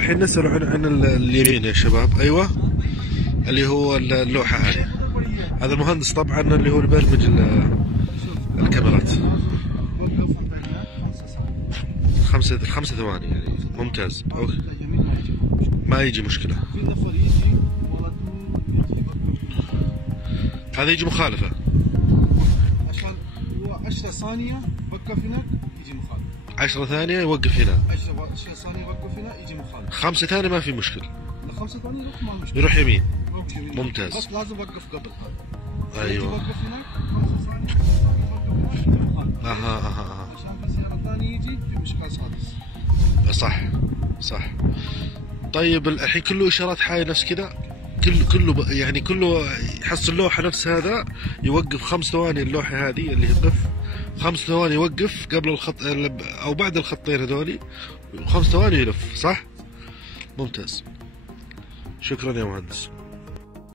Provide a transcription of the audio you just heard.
الحين نسأل عن اليمين يا شباب. أيوة، اللي هو اللوحة هذه. هذا المهندس طبعا اللي هو يبرمج الكاميرات. خمسة ثواني يعني. ممتاز. أوكي. ما يجي مشكلة. هذا يجي مخالفة. عشان هو 10 ثانية وقف هناك يجي مخالف. 10 ثانية يوقف هنا. 10 ثانية يوقف هنا يجي مخالف. 5 ثانية ما في مشكلة. 5 ثانية يروح ما مشكلة. يروح يمين. ممتاز. بس لازم يوقف قبل هذا. ايوه. يوقف هناك 5 ثانية. اها. عشان في سيارة ثانية يجي في مشكلة سادس. صح. طيب الحين كله اشارات حاية نفس كذا. كله يعني كله يحس اللوحة نفس هذا يوقف 5 ثواني. اللوحة هذه اللي يقف 5 ثواني يوقف قبل الخط او بعد الخطين هذولي، و5 ثواني يلف. صح؟ ممتاز. شكرا يا مهندس.